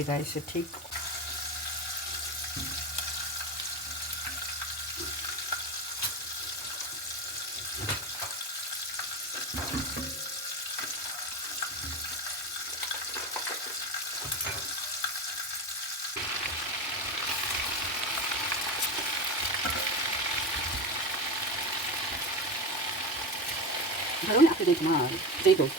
rice take. I don't have to take my potatoes.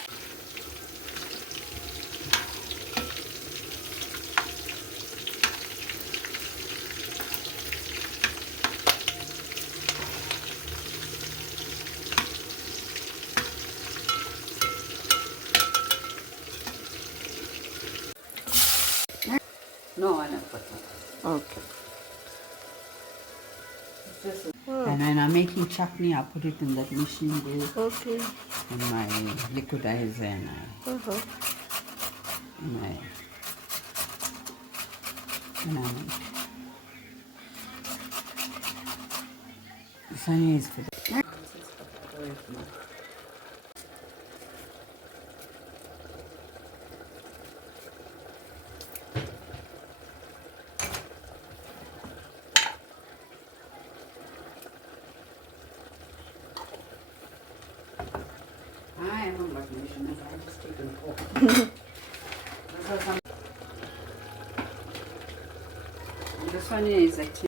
No, I never put that. Okay. And when I'm making chutney, I put it in that machine there. Okay. In my liquidizer and Sunny is for the I am like measurement, I just take and pour. This one is actually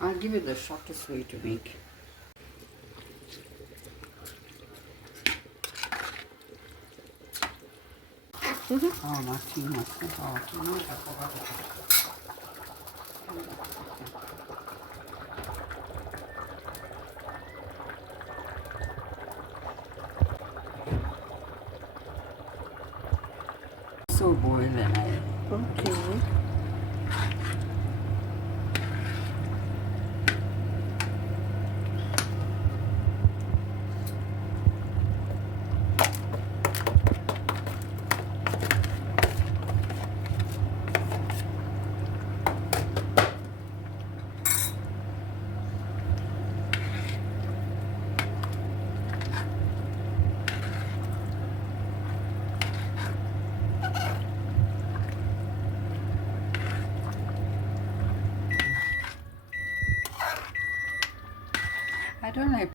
I'll give you the shortest way to make. Oh, nothing, nothing. Oh, no, I forgot it. So boiled and I. Okay. I don't like.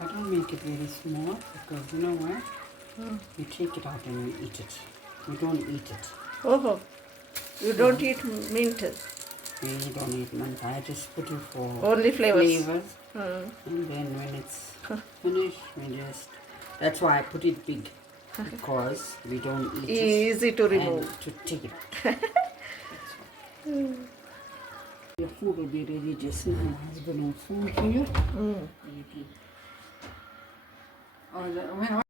I don't make it very small because you know what? You take it out and you eat it. You don't eat it. Oh, you don't eat mint. You don't eat mint. I just put it for Only flavors. And then when it's finished, we just. That's why I put it big because we don't eat it. Easy to remove. And to take it. Your food will be ready just now. My husband will phone for you. Oh, when